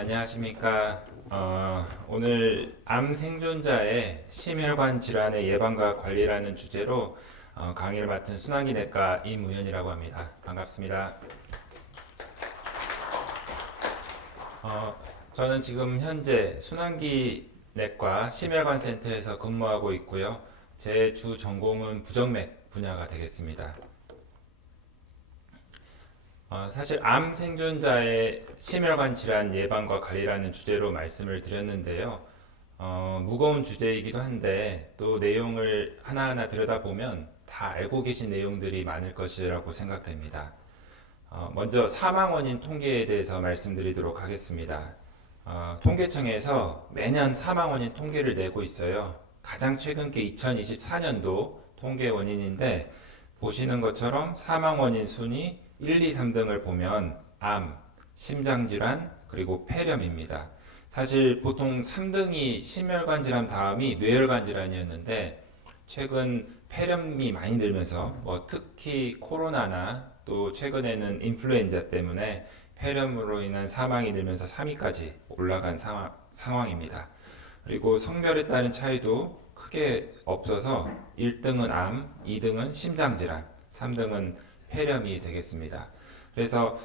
안녕하십니까. 오늘 암 생존자의 심혈관 질환의 예방과 관리라는 주제로 강의를 맡은 순환기내과 임우현이라고 합니다. 반갑습니다. 저는 지금 현재 순환기내과 심혈관 센터에서 근무하고 있고요. 제 주 전공은 부정맥 분야가 되겠습니다. 사실 암 생존자의 심혈관 질환 예방과 관리라는 주제로 말씀을 드렸는데요. 무거운 주제이기도 한데 또 내용을 하나하나 들여다보면 다 알고 계신 내용들이 많을 것이라고 생각됩니다. 먼저 사망 원인 통계에 대해서 말씀드리도록 하겠습니다. 통계청에서 매년 사망 원인 통계를 내고 있어요. 가장 최근 게 2024년도 통계 원인인데 보시는 것처럼 사망 원인 순위 1, 2, 3등을 보면 암, 심장질환, 그리고 폐렴입니다. 사실 보통 3등이 심혈관 질환 다음이 뇌혈관 질환이었는데 최근 폐렴이 많이 늘면서 특히 코로나나 또 최근에는 인플루엔자 때문에 폐렴으로 인한 사망이 늘면서 3위까지 올라간 상황입니다. 그리고 성별에 따른 차이도 크게 없어서 1등은 암, 2등은 심장질환, 3등은 폐렴이 되겠습니다. 그래서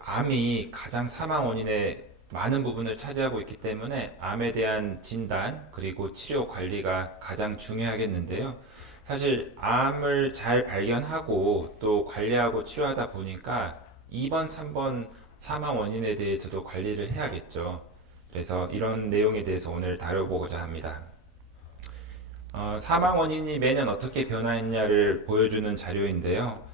암이 가장 사망 원인의 많은 부분을 차지하고 있기 때문에 암에 대한 진단 그리고 치료 관리가 가장 중요하겠는데요. 사실 암을 잘 발견하고 또 관리하고 치료하다 보니까 2번, 3번 사망 원인에 대해서도 관리를 해야겠죠. 그래서 이런 내용에 대해서 오늘 다뤄보고자 합니다. 사망 원인이 매년 어떻게 변화했냐를 보여주는 자료인데요.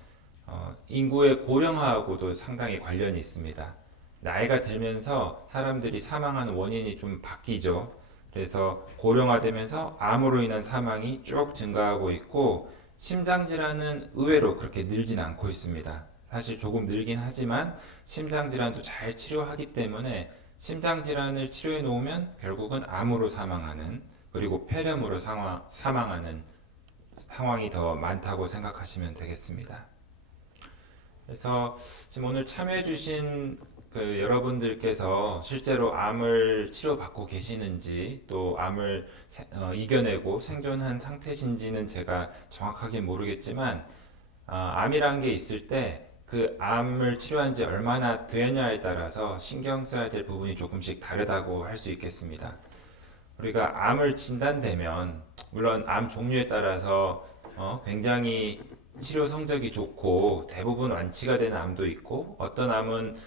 인구의 고령화하고도 상당히 관련이 있습니다. 나이가 들면서 사람들이 사망하는 원인이 좀 바뀌죠. 그래서 고령화되면서 암으로 인한 사망이 쭉 증가하고 있고 심장질환은 의외로 그렇게 늘진 않고 있습니다. 사실 조금 늘긴 하지만 심장질환도 잘 치료하기 때문에 심장질환을 치료해 놓으면 결국은 암으로 사망하는 그리고 폐렴으로 사망하는 상황이 더 많다고 생각하시면 되겠습니다. 그래서 지금 오늘 참여해주신 여러분들께서 실제로 암을 치료받고 계시는지 또 암을 이겨내고 생존한 상태신지는 제가 정확하게 모르겠지만 암이라는 게 있을 때 그 암을 치료한 지 얼마나 되냐에 따라서 신경 써야 될 부분이 조금씩 다르다고 할 수 있겠습니다. 우리가 암을 진단되면 물론 암 종류에 따라서 굉장히 치료 성적이 좋고 대부분 완치가 되는 암도 있고 어떤 암은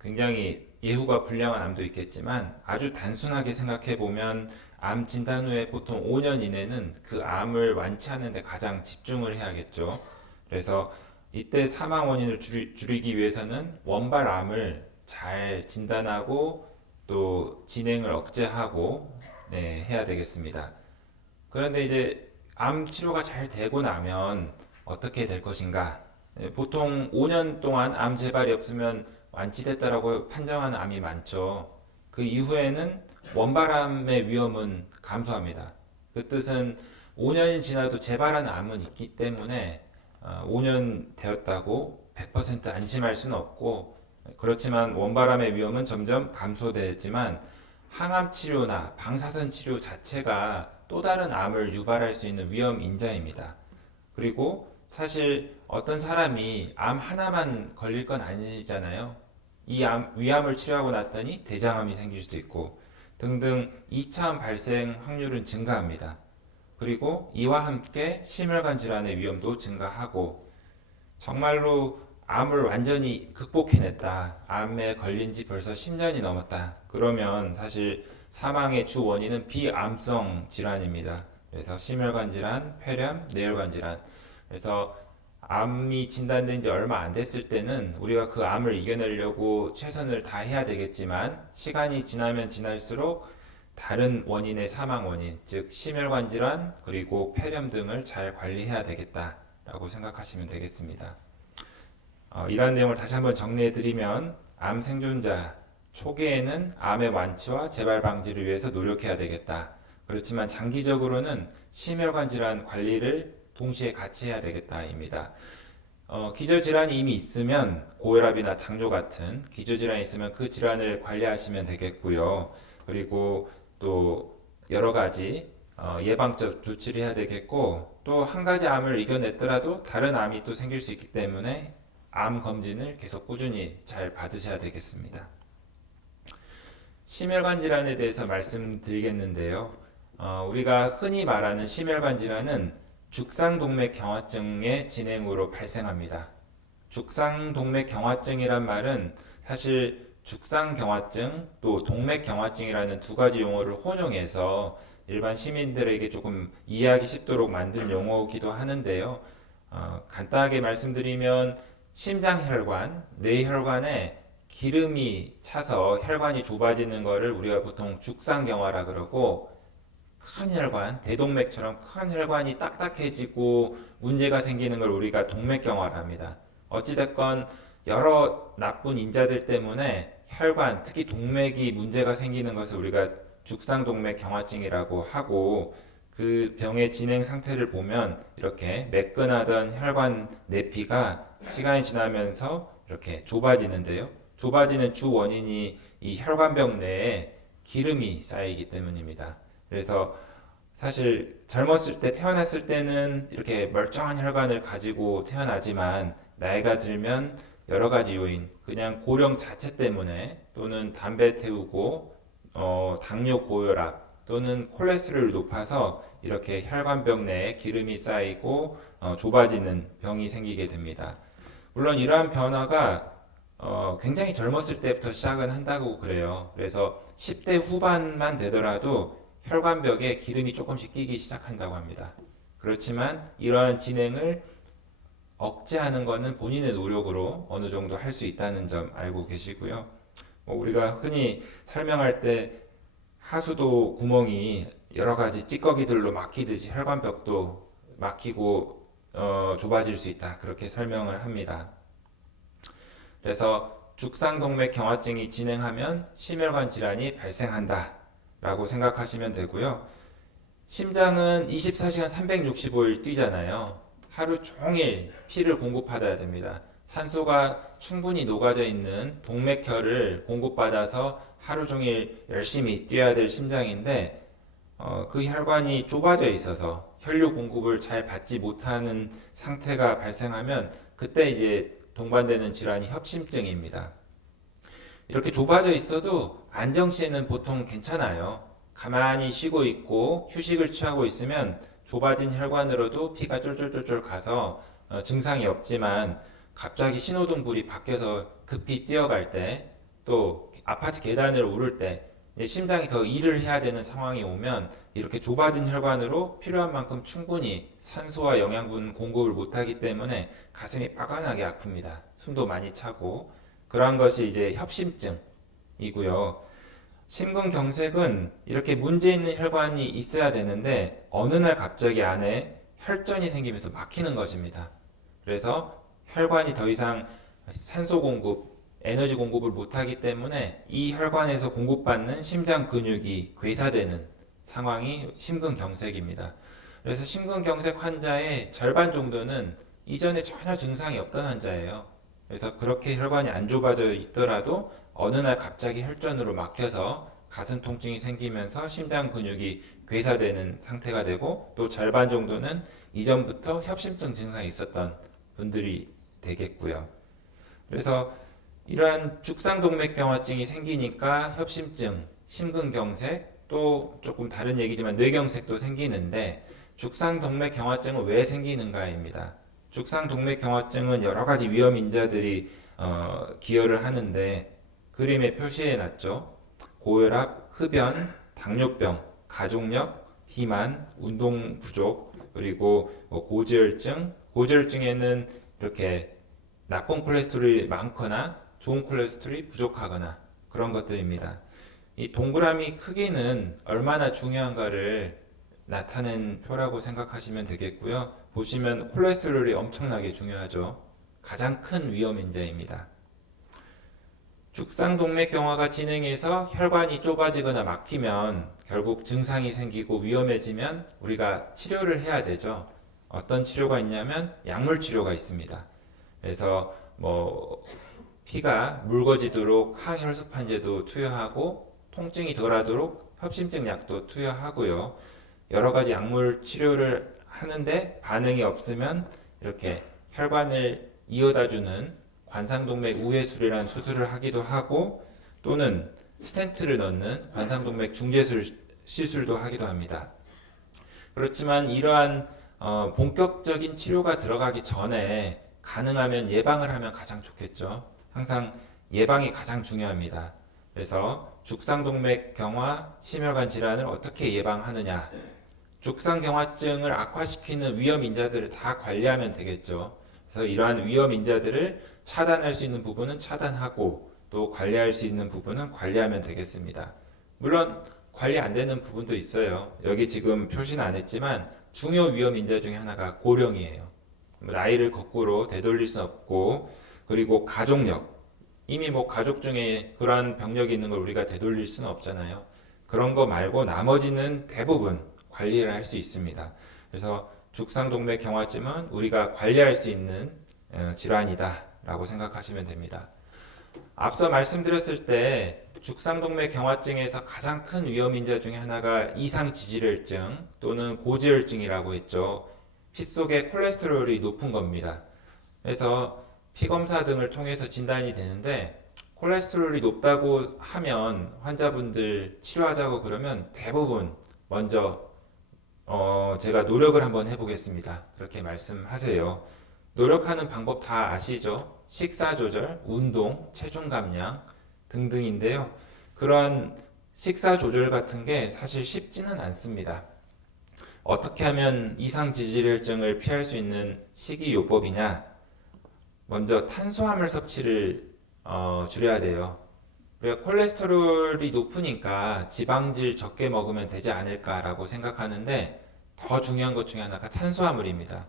굉장히 예후가 불량한 암도 있겠지만 아주 단순하게 생각해 보면 암 진단 후에 보통 5년 이내는 그 암을 완치하는 데 가장 집중을 해야겠죠. 그래서 이때 사망 원인을 줄이기 위해서는 원발암을 잘 진단하고 또 진행을 억제하고 해야 되겠습니다. 그런데 이제 암 치료가 잘 되고 나면 어떻게 될 것인가? 보통 5년 동안 암 재발이 없으면 완치됐다라고 판정하는 암이 많죠. 그 이후에는 원발암의 위험은 감소합니다. 그 뜻은 5년이 지나도 재발하는 암은 있기 때문에 5년 되었다고 100% 안심할 수는 없고 그렇지만 원발암의 위험은 점점 감소되지만 항암 치료나 방사선 치료 자체가 또 다른 암을 유발할 수 있는 위험 인자입니다. 그리고 사실 어떤 사람이 암 하나만 걸릴 건 아니잖아요. 위암을 치료하고 났더니 대장암이 생길 수도 있고 등등 2차암 발생 확률은 증가합니다. 그리고 이와 함께 심혈관 질환의 위험도 증가하고 정말로 암을 완전히 극복해냈다. 암에 걸린 지 벌써 10년이 넘었다. 그러면 사실 사망의 주 원인은 비암성 질환입니다. 그래서 심혈관 질환, 폐렴, 뇌혈관 질환. 그래서 암이 진단된 지 얼마 안 됐을 때는 우리가 그 암을 이겨내려고 최선을 다해야 되겠지만 시간이 지나면 지날수록 다른 원인의 사망 원인, 즉 심혈관 질환 그리고 폐렴 등을 잘 관리해야 되겠다라고 생각하시면 되겠습니다. 이러한 내용을 다시 한번 정리해 드리면 암 생존자 초기에는 암의 완치와 재발 방지를 위해서 노력해야 되겠다. 그렇지만 장기적으로는 심혈관 질환 관리를 동시에 같이 해야 되겠다입니다. 기저질환이 이미 있으면 고혈압이나 당뇨 같은 기저질환이 있으면 그 질환을 관리하시면 되겠고요. 그리고 또 여러 가지 예방적 조치를 해야 되겠고, 또 한 가지 암을 이겨냈더라도 다른 암이 또 생길 수 있기 때문에 암 검진을 계속 꾸준히 잘 받으셔야 되겠습니다. 심혈관 질환에 대해서 말씀드리겠는데요. 우리가 흔히 말하는 심혈관 질환은 죽상동맥경화증의 진행으로 발생합니다. 죽상동맥경화증이란 말은 사실 죽상경화증 또 동맥경화증이라는 두 가지 용어를 혼용해서 일반 시민들에게 조금 이해하기 쉽도록 만든 용어이기도 하는데요. 간단하게 말씀드리면 심장혈관, 뇌혈관에 기름이 차서 혈관이 좁아지는 것을 우리가 보통 죽상경화라 그러고, 큰 혈관, 대동맥처럼 큰 혈관이 딱딱해지고 문제가 생기는 걸 우리가 동맥경화라 합니다. 어찌됐건 여러 나쁜 인자들 때문에 혈관, 특히 동맥이 문제가 생기는 것을 우리가 죽상동맥경화증이라고 하고, 그 병의 진행 상태를 보면 이렇게 매끈하던 혈관 내피가 시간이 지나면서 이렇게 좁아지는데요. 좁아지는 주 원인이 이 혈관벽 내에 기름이 쌓이기 때문입니다. 그래서 사실 젊었을 때 태어났을 때는 이렇게 멀쩡한 혈관을 가지고 태어나지만 나이가 들면 여러 가지 요인, 그냥 고령 자체 때문에 또는 담배 태우고 당뇨 고혈압 또는 콜레스테롤이 높아서 이렇게 혈관벽 내에 기름이 쌓이고 좁아지는 병이 생기게 됩니다. 물론 이러한 변화가 굉장히 젊었을 때부터 시작은 한다고 그래요. 그래서 10대 후반만 되더라도 혈관벽에 기름이 조금씩 끼기 시작한다고 합니다. 그렇지만 이러한 진행을 억제하는 것은 본인의 노력으로 어느 정도 할 수 있다는 점 알고 계시고요. 우리가 흔히 설명할 때 하수도 구멍이 여러 가지 찌꺼기들로 막히듯이 혈관벽도 막히고 좁아질 수 있다, 그렇게 설명을 합니다. 그래서 죽상동맥경화증이 진행하면 심혈관 질환이 발생한다 라고 생각하시면 되고요. 심장은 24시간 365일 뛰잖아요. 하루 종일 피를 공급받아야 됩니다. 산소가 충분히 녹아져 있는 동맥혈을 공급받아서 하루 종일 열심히 뛰어야 될 심장인데, 그 혈관이 좁아져 있어서 혈류 공급을 잘 받지 못하는 상태가 발생하면 그때 이제 동반되는 질환이 협심증입니다. 이렇게 좁아져 있어도 안정 시에는 보통 괜찮아요. 가만히 쉬고 있고 휴식을 취하고 있으면 좁아진 혈관으로도 피가 쫄쫄쫄쫄 가서 증상이 없지만, 갑자기 신호등불이 바뀌어서 급히 뛰어갈 때, 또 아파트 계단을 오를 때 심장이 더 일을 해야 되는 상황이 오면 이렇게 좁아진 혈관으로 필요한 만큼 충분히 산소와 영양분 공급을 못하기 때문에 가슴이 빠근하게 아픕니다. 숨도 많이 차고, 그러한 것이 이제 협심증이고요. 심근경색은 이렇게 문제 있는 혈관이 있어야 되는데 어느 날 갑자기 안에 혈전이 생기면서 막히는 것입니다. 그래서 혈관이 더 이상 산소 공급, 에너지 공급을 못하기 때문에 이 혈관에서 공급받는 심장 근육이 괴사되는 상황이 심근경색입니다. 그래서 심근경색 환자의 절반 정도는 이전에 전혀 증상이 없던 환자예요. 그래서 그렇게 혈관이 안 좁아져 있더라도 어느 날 갑자기 혈전으로 막혀서 가슴 통증이 생기면서 심장 근육이 괴사되는 상태가 되고, 또 절반 정도는 이전부터 협심증 증상이 있었던 분들이 되겠고요. 그래서 이러한 죽상동맥경화증이 생기니까 협심증, 심근경색, 또 조금 다른 얘기지만 뇌경색도 생기는데, 죽상동맥경화증은 왜 생기는가입니다. 죽상동맥경화증은 여러 가지 위험 인자들이 기여를 하는데 그림에 표시해 놨죠. 고혈압, 흡연, 당뇨병, 가족력, 비만, 운동 부족, 그리고 고지혈증. 고지혈증에는 이렇게 나쁜 콜레스테롤이 많거나 좋은 콜레스테롤이 부족하거나 그런 것들입니다. 이 동그라미 크기는 얼마나 중요한가를 나타낸 표라고 생각하시면 되겠고요. 보시면 콜레스테롤이 엄청나게 중요하죠. 가장 큰 위험 인자입니다. 죽상동맥경화가 진행해서 혈관이 좁아지거나 막히면 결국 증상이 생기고 위험해지면 우리가 치료를 해야 되죠. 어떤 치료가 있냐면 약물 치료가 있습니다. 그래서 뭐 피가 묽어지도록 항혈소판제도 투여하고 통증이 덜하도록 협심증 약도 투여하고요. 여러 가지 약물 치료를 하는데 반응이 없으면 이렇게 혈관을 이어다주는 관상동맥 우회술이라는 수술을 하기도 하고 또는 스텐트를 넣는 관상동맥 중재술 시술도 하기도 합니다. 그렇지만 이러한 본격적인 치료가 들어가기 전에 가능하면 예방을 하면 가장 좋겠죠. 항상 예방이 가장 중요합니다. 그래서 죽상동맥경화, 심혈관 질환을 어떻게 예방하느냐. 죽상경화증을 악화시키는 위험인자들을 다 관리하면 되겠죠. 그래서 이러한 위험인자들을 차단할 수 있는 부분은 차단하고 또 관리할 수 있는 부분은 관리하면 되겠습니다. 물론 관리 안 되는 부분도 있어요. 여기 지금 표시는 안 했지만 중요 위험인자 중에 하나가 고령이에요. 나이를 거꾸로 되돌릴 수 없고 그리고 가족력. 이미 뭐 가족 중에 그러한 병력이 있는 걸 우리가 되돌릴 수는 없잖아요. 그런 거 말고 나머지는 대부분 관리를 할 수 있습니다. 그래서 죽상동맥 경화증은 우리가 관리할 수 있는 질환이다 라고 생각하시면 됩니다. 앞서 말씀드렸을 때 죽상동맥 경화증에서 가장 큰 위험인자 중에 하나가 이상지질혈증 또는 고지혈증이라고 했죠. 피 속에 콜레스테롤이 높은 겁니다. 그래서 피검사 등을 통해서 진단이 되는데 콜레스테롤이 높다고 하면 환자분들 치료하자고 그러면 대부분 먼저 제가 노력을 한번 해보겠습니다. 그렇게 말씀하세요. 노력하는 방법 다 아시죠? 식사 조절, 운동, 체중 감량 등등인데요. 그러한 식사 조절 같은 게 사실 쉽지는 않습니다. 어떻게 하면 이상지질혈증을 피할 수 있는 식이요법이냐? 먼저 탄수화물 섭취를 줄여야 돼요. 우리가 콜레스테롤이 높으니까 지방질 적게 먹으면 되지 않을까라고 생각하는데 더 중요한 것 중에 하나가 탄수화물입니다.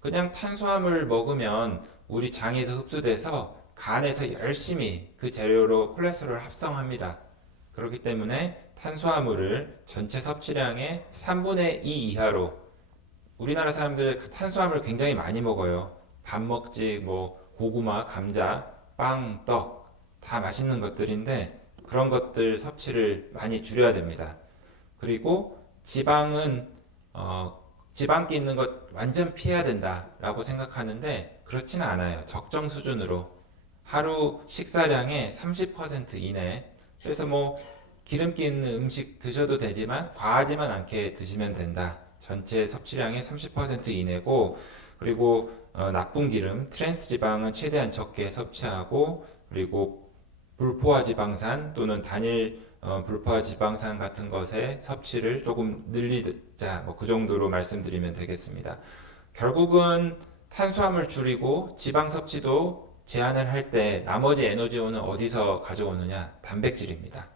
그냥 탄수화물 먹으면 우리 장에서 흡수돼서 간에서 열심히 그 재료로 콜레스테롤을 합성합니다. 그렇기 때문에 탄수화물을 전체 섭취량의 3분의 2 이하로 우리나라 사람들 탄수화물 굉장히 많이 먹어요. 밥 먹지 뭐 고구마, 감자, 빵, 떡 다 맛있는 것들인데 그런 것들 섭취를 많이 줄여야 됩니다. 그리고 지방은 지방기 있는 것 완전 피해야 된다라고 생각하는데 그렇지는 않아요. 적정 수준으로 하루 식사량의 30% 이내. 그래서 뭐 기름기 있는 음식 드셔도 되지만 과하지만 않게 드시면 된다. 전체 섭취량의 30% 이내고 그리고 나쁜 기름, 트랜스 지방은 최대한 적게 섭취하고 그리고 불포화 지방산 또는 단일 불포화 지방산 같은 것의 섭취를 조금 늘리자 뭐 그 정도로 말씀드리면 되겠습니다. 결국은 탄수화물 줄이고 지방 섭취도 제한을 할 때 나머지 에너지원은 어디서 가져오느냐? 단백질입니다.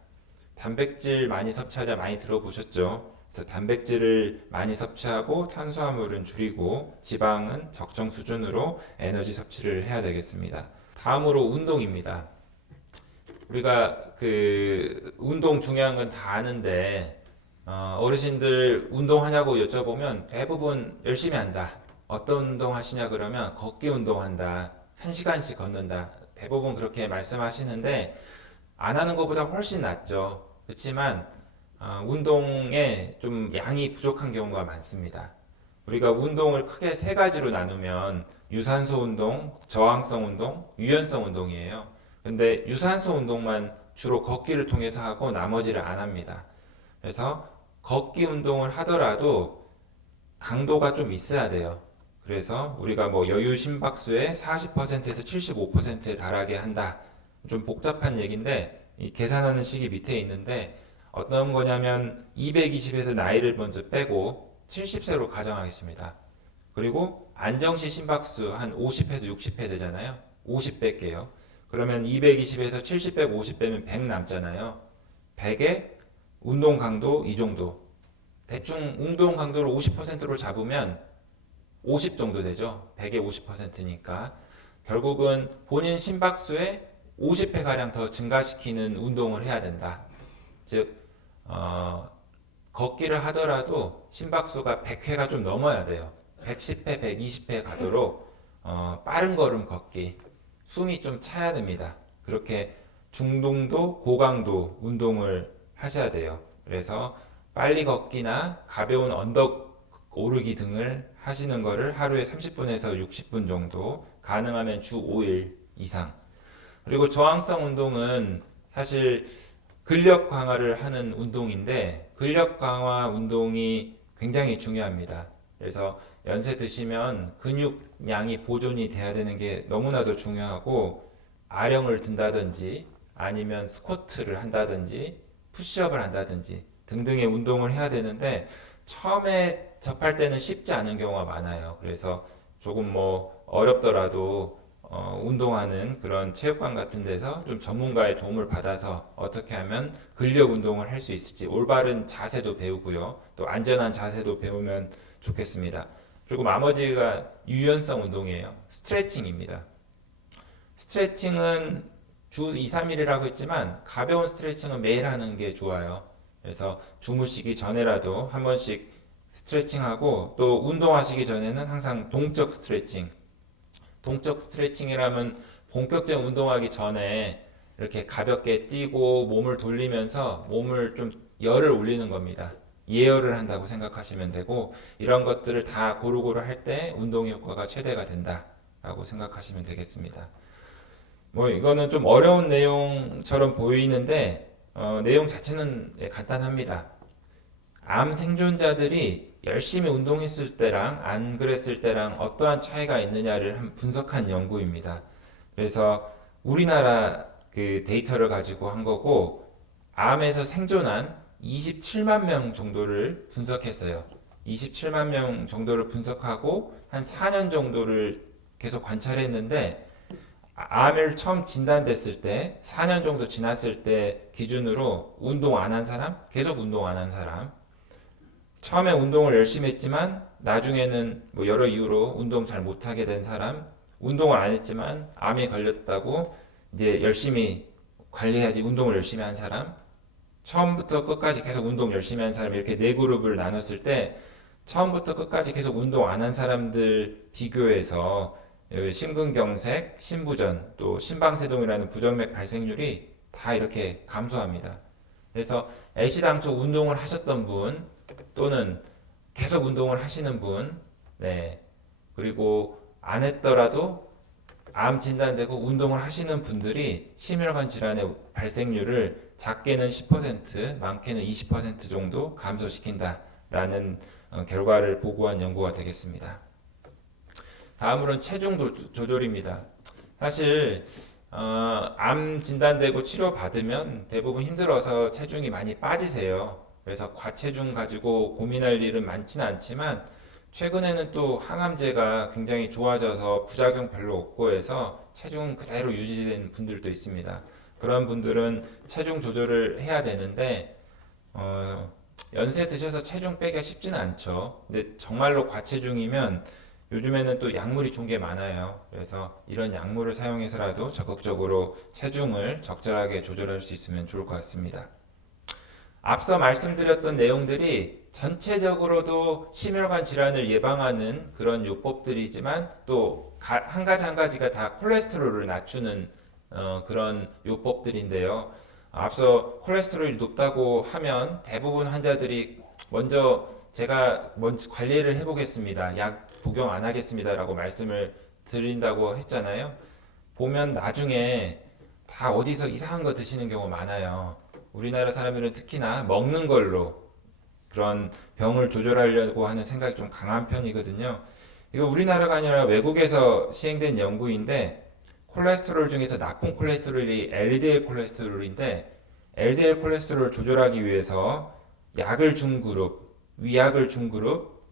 단백질 많이 섭취하자 많이 들어보셨죠? 그래서 단백질을 많이 섭취하고 탄수화물은 줄이고 지방은 적정 수준으로 에너지 섭취를 해야 되겠습니다. 다음으로 운동입니다. 우리가 그 운동 중요한 건 다 아는데 어르신들 운동하냐고 여쭤보면 대부분 열심히 한다. 어떤 운동 하시냐 그러면 걷기 운동한다. 1시간씩 걷는다. 대부분 그렇게 말씀하시는데 안 하는 것보다 훨씬 낫죠. 그렇지만 운동에 좀 양이 부족한 경우가 많습니다. 우리가 운동을 크게 세 가지로 나누면 유산소 운동, 저항성 운동, 유연성 운동이에요. 근데 유산소 운동만 주로 걷기를 통해서 하고 나머지를 안 합니다. 그래서 걷기 운동을 하더라도 강도가 좀 있어야 돼요. 그래서 우리가 뭐 여유 심박수의 40%에서 75%에 달하게 한다. 좀 복잡한 얘기인데 이 계산하는 식이 밑에 있는데 어떤 거냐면 220에서 나이를 먼저 빼고 70세로 가정하겠습니다. 그리고 안정시 심박수 한 50에서 60회 되잖아요. 50 뺄게요. 그러면 220에서 70 빼고 50 빼면 100 남잖아요. 100에 운동 강도 이 정도. 대충 운동 강도를 50%로 잡으면 50 정도 되죠. 100에 50%니까. 결국은 본인 심박수에 50회가량 더 증가시키는 운동을 해야 된다. 즉 걷기를 하더라도 심박수가 100회가 좀 넘어야 돼요. 110회, 120회 가도록 빠른 걸음 걷기, 숨이 좀 차야 됩니다. 그렇게 중동도 고강도 운동을 하셔야 돼요. 그래서 빨리 걷기나 가벼운 언덕 오르기 등을 하시는 거를 하루에 30분에서 60분 정도, 가능하면 주 5일 이상. 그리고 저항성 운동은 사실 근력 강화를 하는 운동인데, 근력 강화 운동이 굉장히 중요합니다. 그래서 연세 드시면 근육량이 보존이 돼야 되는 게 너무나도 중요하고, 아령을 든다든지 아니면 스쿼트를 한다든지 푸시업을 한다든지 등등의 운동을 해야 되는데, 처음에 접할 때는 쉽지 않은 경우가 많아요. 그래서 조금 뭐 어렵더라도 운동하는 그런 체육관 같은 데서 좀 전문가의 도움을 받아서 어떻게 하면 근력 운동을 할 수 있을지, 올바른 자세도 배우고요. 또 안전한 자세도 배우면 좋겠습니다. 그리고 나머지가 유연성 운동이에요. 스트레칭입니다. 스트레칭은 주 2, 3일이라고 했지만 가벼운 스트레칭은 매일 하는 게 좋아요. 그래서 주무시기 전에라도 한 번씩 스트레칭하고, 또 운동하시기 전에는 항상 동적 스트레칭. 동적 스트레칭이라면 본격적 운동하기 전에 이렇게 가볍게 뛰고 몸을 돌리면서 몸을 좀 열을 올리는 겁니다. 예열을 한다고 생각하시면 되고, 이런 것들을 다 고루고루 할 때 운동 효과가 최대가 된다라고 생각하시면 되겠습니다. 뭐 이거는 좀 어려운 내용처럼 보이는데 내용 자체는 간단합니다. 암 생존자들이 열심히 운동했을 때랑 안 그랬을 때랑 어떠한 차이가 있느냐를 분석한 연구입니다. 그래서 우리나라 그 데이터를 가지고 한 거고, 암에서 생존한 27만 명 정도를 분석했어요. 27만 명 정도를 분석하고 한 4년 정도를 계속 관찰했는데, 암을 처음 진단됐을 때 4년 정도 지났을 때 기준으로 운동 안 한 사람, 계속 운동 안 한 사람, 처음에 운동을 열심히 했지만 나중에는 뭐 여러 이유로 운동 잘 못하게 된 사람, 운동을 안 했지만 암에 걸렸다고 이제 열심히 관리해야지 운동을 열심히 한 사람, 처음부터 끝까지 계속 운동 열심히 한 사람, 이렇게 네 그룹을 나눴을 때 처음부터 끝까지 계속 운동 안 한 사람들 비교해서 심근경색, 심부전, 또 심방세동이라는 부정맥 발생률이 다 이렇게 감소합니다. 그래서 애시당초 운동을 하셨던 분, 또는 계속 운동을 하시는 분, 네, 그리고 안 했더라도 암 진단되고 운동을 하시는 분들이 심혈관 질환의 발생률을 작게는 10%, 많게는 20% 정도 감소시킨다라는 결과를 보고한 연구가 되겠습니다. 다음으로는 체중 조절입니다. 사실 암 진단되고 치료 받으면 대부분 힘들어서 체중이 많이 빠지세요. 그래서 과체중 가지고 고민할 일은 많지는 않지만, 최근에는 또 항암제가 굉장히 좋아져서 부작용 별로 없고 해서 체중 그대로 유지되는 분들도 있습니다. 그런 분들은 체중 조절을 해야 되는데 연세 드셔서 체중 빼기가 쉽지는 않죠. 근데 정말로 과체중이면 요즘에는 또 약물이 좋은 게 많아요. 그래서 이런 약물을 사용해서라도 적극적으로 체중을 적절하게 조절할 수 있으면 좋을 것 같습니다. 앞서 말씀드렸던 내용들이 전체적으로도 심혈관 질환을 예방하는 그런 요법들이지만, 또 한 가지 한 가지가 다 콜레스테롤을 낮추는 그런 요법들인데요. 앞서 콜레스테롤이 높다고 하면 대부분 환자들이 먼저 제가 먼저 관리를 해보겠습니다, 약 복용 안 하겠습니다라고 말씀을 드린다고 했잖아요. 보면 나중에 다 어디서 이상한 거 드시는 경우 많아요. 우리나라 사람들은 특히나 먹는 걸로 그런 병을 조절하려고 하는 생각이 좀 강한 편이거든요. 이거 우리나라가 아니라 외국에서 시행된 연구인데, 콜레스테롤 중에서 나쁜 콜레스테롤이 LDL 콜레스테롤인데, LDL 콜레스테롤을 조절하기 위해서 약을 준 그룹, 위약을 준 그룹,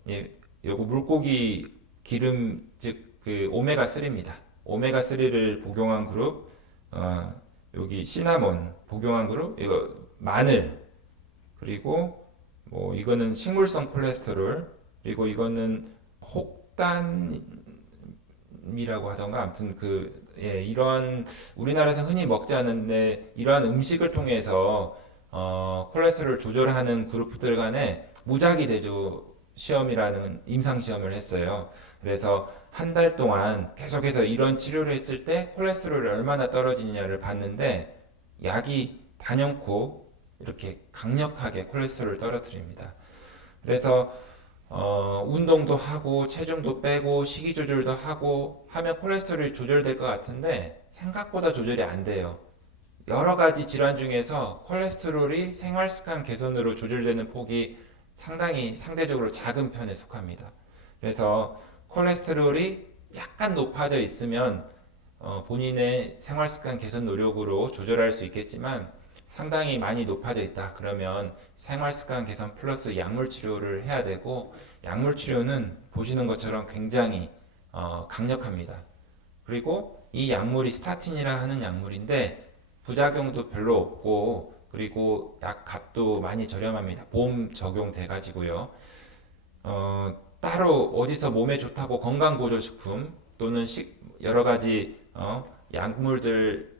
요거 물고기 기름, 즉 그 오메가3입니다. 오메가3를 복용한 그룹, 여기 시나몬 복용한 그룹, 이거 마늘, 그리고 뭐 이거는 식물성 콜레스테롤, 그리고 이거는 혹단이라고 하던가, 아무튼 이런 우리나라에서 흔히 먹지 않는데 이러한 음식을 통해서 콜레스테롤 조절하는 그룹들 간에 무작위 대조 시험이라는 임상 시험을 했어요. 그래서 한 달 동안 계속해서 이런 치료를 했을 때 콜레스테롤이 얼마나 떨어지냐를 봤는데 약이 단연코 이렇게 강력하게 콜레스테롤을 떨어뜨립니다. 그래서 운동도 하고 체중도 빼고 식이 조절도 하고 하면 콜레스테롤이 조절될 것 같은데 생각보다 조절이 안 돼요. 여러 가지 질환 중에서 콜레스테롤이 생활 습관 개선으로 조절되는 폭이 상당히 상대적으로 작은 편에 속합니다. 그래서 콜레스테롤이 약간 높아져 있으면 본인의 생활 습관 개선 노력으로 조절할 수 있겠지만 상당히 많이 높아져 있다. 그러면 생활 습관 개선 플러스 약물 치료를 해야 되고 약물 치료는 보시는 것처럼 굉장히 강력합니다. 그리고 이 약물이 스타틴이라 하는 약물인데 부작용도 별로 없고 그리고 약 값도 많이 저렴합니다. 보험 적용돼 가지고요. 따로 어디서 몸에 좋다고 건강보조식품 또는 여러 가지 약물들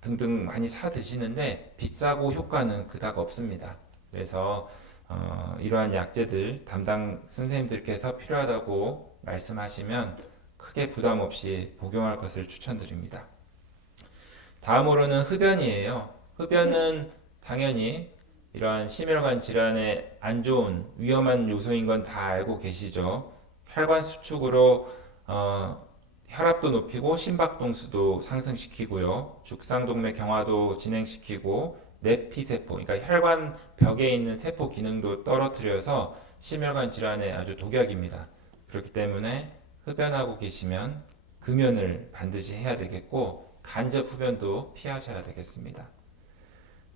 등등 많이 사 드시는데 비싸고 효과는 그닥 없습니다. 그래서 이러한 약재들 담당 선생님들께서 필요하다고 말씀하시면 크게 부담 없이 복용할 것을 추천드립니다. 다음으로는 흡연이에요. 흡연은 당연히 이러한 심혈관 질환에 안 좋은 위험한 요소인 건 다 알고 계시죠. 혈관 수축으로 혈압도 높이고 심박동수도 상승시키고요. 죽상동맥 경화도 진행시키고 내피세포, 그러니까 혈관 벽에 있는 세포 기능도 떨어뜨려서 심혈관 질환에 아주 독약입니다. 그렇기 때문에 흡연하고 계시면 금연을 반드시 해야 되겠고 간접 흡연도 피하셔야 되겠습니다.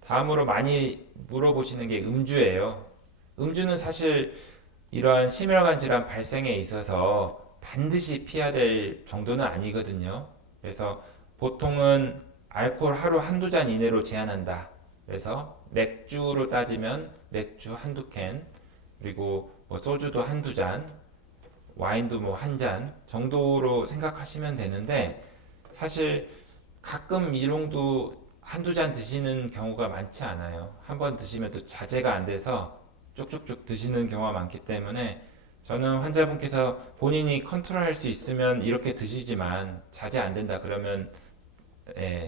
다음으로 많이 물어보시는 게 음주예요. 음주는 사실 이러한 심혈관 질환 발생에 있어서 반드시 피해야 될 정도는 아니거든요. 그래서 보통은 알코올 하루 한두 잔 이내로 제한한다. 그래서 맥주로 따지면 맥주 한두 캔, 그리고 뭐 소주도 한두 잔, 와인도 뭐 한 잔 정도로 생각하시면 되는데 사실 가끔 일용도 한두 잔 드시는 경우가 많지 않아요. 한 번 드시면 또 자제가 안 돼서 쭉쭉쭉 드시는 경우가 많기 때문에 저는 환자분께서 본인이 컨트롤할 수 있으면 이렇게 드시지만 자제 안 된다 그러면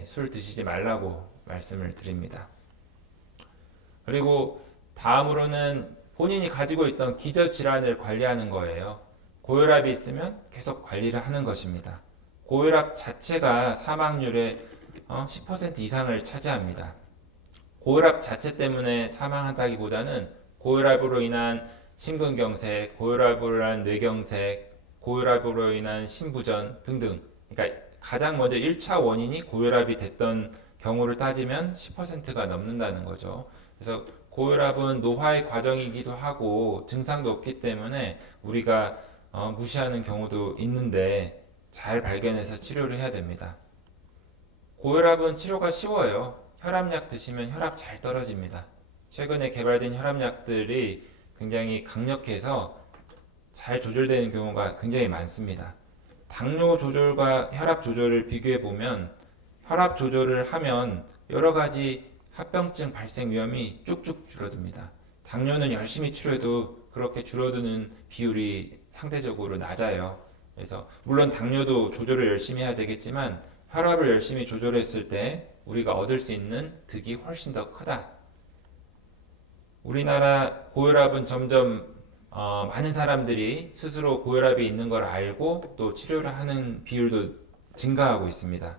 술 드시지 말라고 말씀을 드립니다. 그리고 다음으로는 본인이 가지고 있던 기저질환을 관리하는 거예요. 고혈압이 있으면 계속 관리를 하는 것입니다. 고혈압 자체가 사망률의 10% 이상을 차지합니다. 고혈압 자체 때문에 사망한다기보다는 고혈압으로 인한 심근경색, 고혈압으로 인한 뇌경색, 고혈압으로 인한 심부전 등등. 그러니까 가장 먼저 1차 원인이 고혈압이 됐던 경우를 따지면 10%가 넘는다는 거죠. 그래서 고혈압은 노화의 과정이기도 하고 증상도 없기 때문에 우리가 무시하는 경우도 있는데 잘 발견해서 치료를 해야 됩니다. 고혈압은 치료가 쉬워요. 혈압약 드시면 혈압 잘 떨어집니다. 최근에 개발된 혈압약들이 굉장히 강력해서 잘 조절되는 경우가 굉장히 많습니다. 당뇨 조절과 혈압 조절을 비교해 보면 혈압 조절을 하면 여러 가지 합병증 발생 위험이 쭉쭉 줄어듭니다. 당뇨는 열심히 치료해도 그렇게 줄어드는 비율이 상대적으로 낮아요. 그래서 물론 당뇨도 조절을 열심히 해야 되겠지만 혈압을 열심히 조절했을 때 우리가 얻을 수 있는 득이 훨씬 더 크다. 우리나라 고혈압은 점점 많은 사람들이 스스로 고혈압이 있는 걸 알고 또 치료를 하는 비율도 증가하고 있습니다.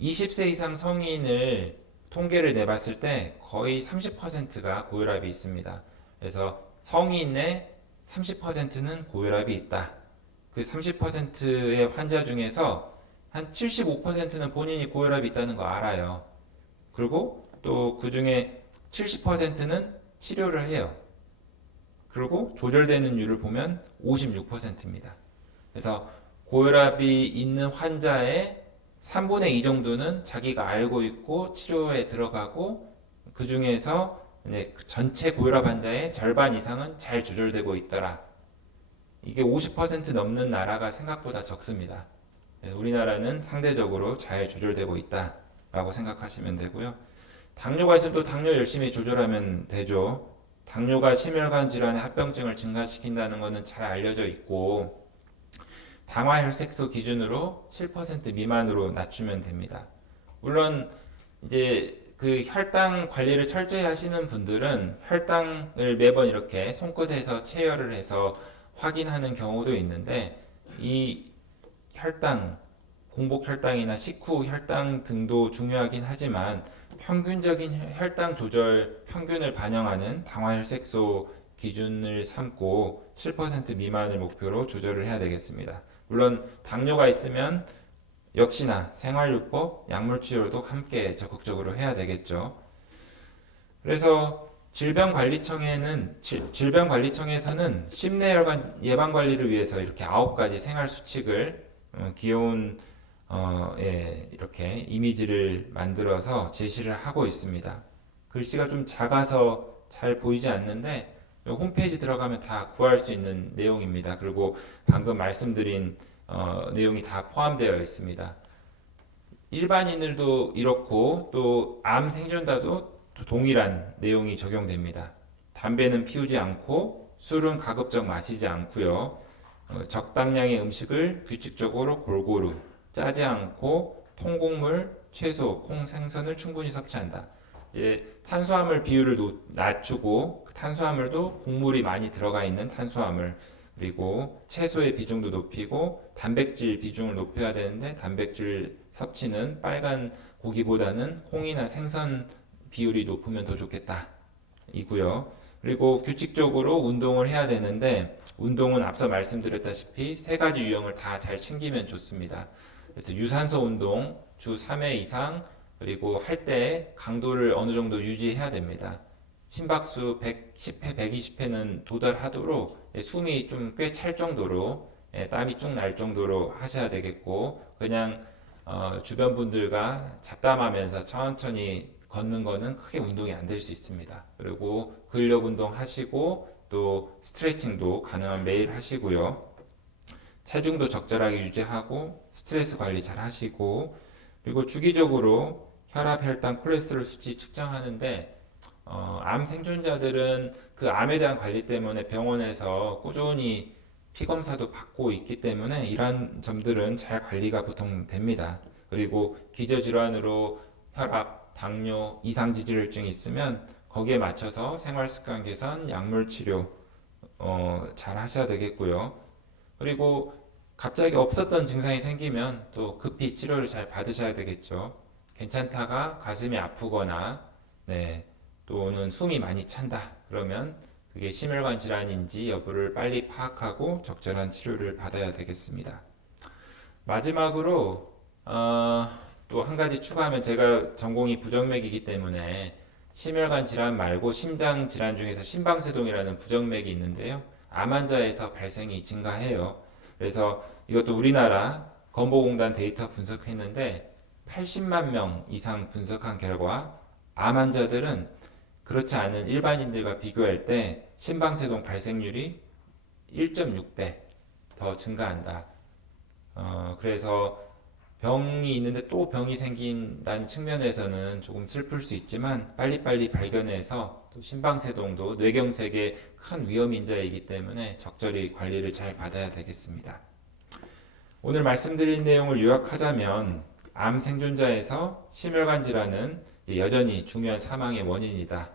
20세 이상 성인을 통계를 내봤을 때 거의 30%가 고혈압이 있습니다. 그래서 성인의 30%는 고혈압이 있다. 그 30%의 환자 중에서 한 75%는 본인이 고혈압이 있다는 거 알아요. 그리고 또 그 중에 70%는 치료를 해요. 그리고 조절되는 율을 보면 56%입니다. 그래서 고혈압이 있는 환자의 3분의 2 정도는 자기가 알고 있고 치료에 들어가고 그 중에서 전체 고혈압 환자의 절반 이상은 잘 조절되고 있더라. 이게 50% 넘는 나라가 생각보다 적습니다. 우리나라는 상대적으로 잘 조절되고 있다라고 생각하시면 되고요. 당뇨가 있으면 또 당뇨 열심히 조절하면 되죠. 당뇨가 심혈관 질환의 합병증을 증가시킨다는 것은 잘 알려져 있고 당화혈색소 기준으로 7% 미만으로 낮추면 됩니다. 물론 이제 그 혈당 관리를 철저히 하시는 분들은 혈당을 매번 이렇게 손끝에서 체열을 해서 확인하는 경우도 있는데 이 혈당, 공복 혈당이나 식후 혈당 등도 중요하긴 하지만 평균적인 혈당 조절 평균을 반영하는 당화혈색소 기준을 삼고 7% 미만을 목표로 조절을 해야 되겠습니다. 물론 당뇨가 있으면 역시나 생활요법, 약물치료도 함께 적극적으로 해야 되겠죠. 그래서 질병관리청에서는 심내혈관 예방관리를 위해서 이렇게 9가지 생활수칙을 귀여운 이렇게 이미지를 만들어서 제시를 하고 있습니다. 글씨가 좀 작아서 잘 보이지 않는데 홈페이지 들어가면 다 구할 수 있는 내용입니다. 그리고 방금 말씀드린 내용이 다 포함되어 있습니다. 일반인들도 이렇고 또 암 생존자도 동일한 내용이 적용됩니다. 담배는 피우지 않고 술은 가급적 마시지 않고요. 적당량의 음식을 규칙적으로 골고루 짜지 않고 통곡물, 채소, 콩, 생선을 충분히 섭취한다. 이제 탄수화물 비율을 낮추고 탄수화물도 곡물이 많이 들어가 있는 탄수화물 그리고 채소의 비중도 높이고 단백질 비중을 높여야 되는데 단백질 섭취는 빨간 고기보다는 콩이나 생선 비율이 높으면 더 좋겠다 이고요. 그리고 규칙적으로 운동을 해야 되는데 운동은 앞서 말씀드렸다시피 3가지 유형을 다 잘 챙기면 좋습니다. 그래서 유산소 운동 주 3회 이상 그리고 할 때 강도를 어느 정도 유지해야 됩니다. 심박수 110회, 120회는 도달하도록 숨이 좀 꽤 찰 정도로 땀이 쭉 날 정도로 하셔야 되겠고 그냥 주변 분들과 잡담하면서 천천히 걷는 거는 크게 운동이 안 될 수 있습니다. 그리고 근력 운동 하시고 또 스트레칭도 가능한 매일 하시고요. 체중도 적절하게 유지하고 스트레스 관리 잘 하시고 그리고 주기적으로 혈압, 혈당, 콜레스테롤 수치 측정하는데 암 생존자들은 그 암에 대한 관리 때문에 병원에서 꾸준히 피 검사도 받고 있기 때문에 이러한 점들은 잘 관리가 보통 됩니다. 그리고 기저질환으로 혈압, 당뇨, 이상지질증이 있으면 거기에 맞춰서 생활습관 개선, 약물 치료 잘 하셔야 되겠고요. 그리고 갑자기 없었던 증상이 생기면 또 급히 치료를 잘 받으셔야 되겠죠. 괜찮다가 가슴이 아프거나 또는 숨이 많이 찬다 그러면 그게 심혈관 질환인지 여부를 빨리 파악하고 적절한 치료를 받아야 되겠습니다. 마지막으로 또 한 가지 추가하면 제가 전공이 부정맥이기 때문에 심혈관 질환 말고 심장 질환 중에서 심방세동이라는 부정맥이 있는데요. 암 환자에서 발생이 증가해요. 그래서 이것도 우리나라 건보공단 데이터 분석했는데 80만 명 이상 분석한 결과 암 환자들은 그렇지 않은 일반인들과 비교할 때 심방세동 발생률이 1.6배 더 증가한다. 그래서 병이 있는데 또 병이 생긴다는 측면에서는 조금 슬플 수 있지만 빨리빨리 발견해서 또 심방세동도 뇌경색의 큰 위험 인자이기 때문에 적절히 관리를 잘 받아야 되겠습니다. 오늘 말씀드린 내용을 요약하자면 암 생존자에서 심혈관 질환은 여전히 중요한 사망의 원인이다.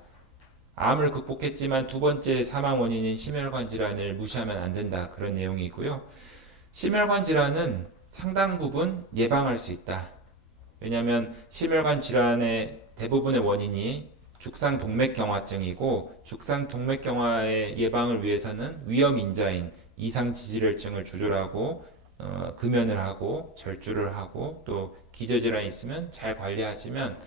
암을 극복했지만 두 번째 사망 원인인 심혈관 질환을 무시하면 안 된다. 그런 내용이고요. 심혈관 질환은 상당 부분 예방할 수 있다. 왜냐하면 심혈관 질환의 대부분의 원인이 죽상동맥경화증이고 죽상동맥경화의 예방을 위해서는 위험 인자인 이상지질혈증을 조절하고 금연을 하고 절주를 하고 또 기저질환이 있으면 잘 관리하시면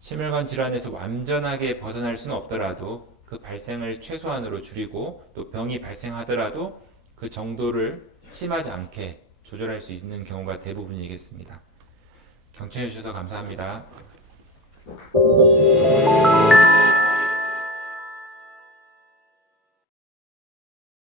심혈관 질환에서 완전하게 벗어날 수는 없더라도 그 발생을 최소한으로 줄이고 또 병이 발생하더라도 그 정도를 심하지 않게 조절할 수 있는 경우가 대부분이겠습니다. 경청해 주셔서 감사합니다.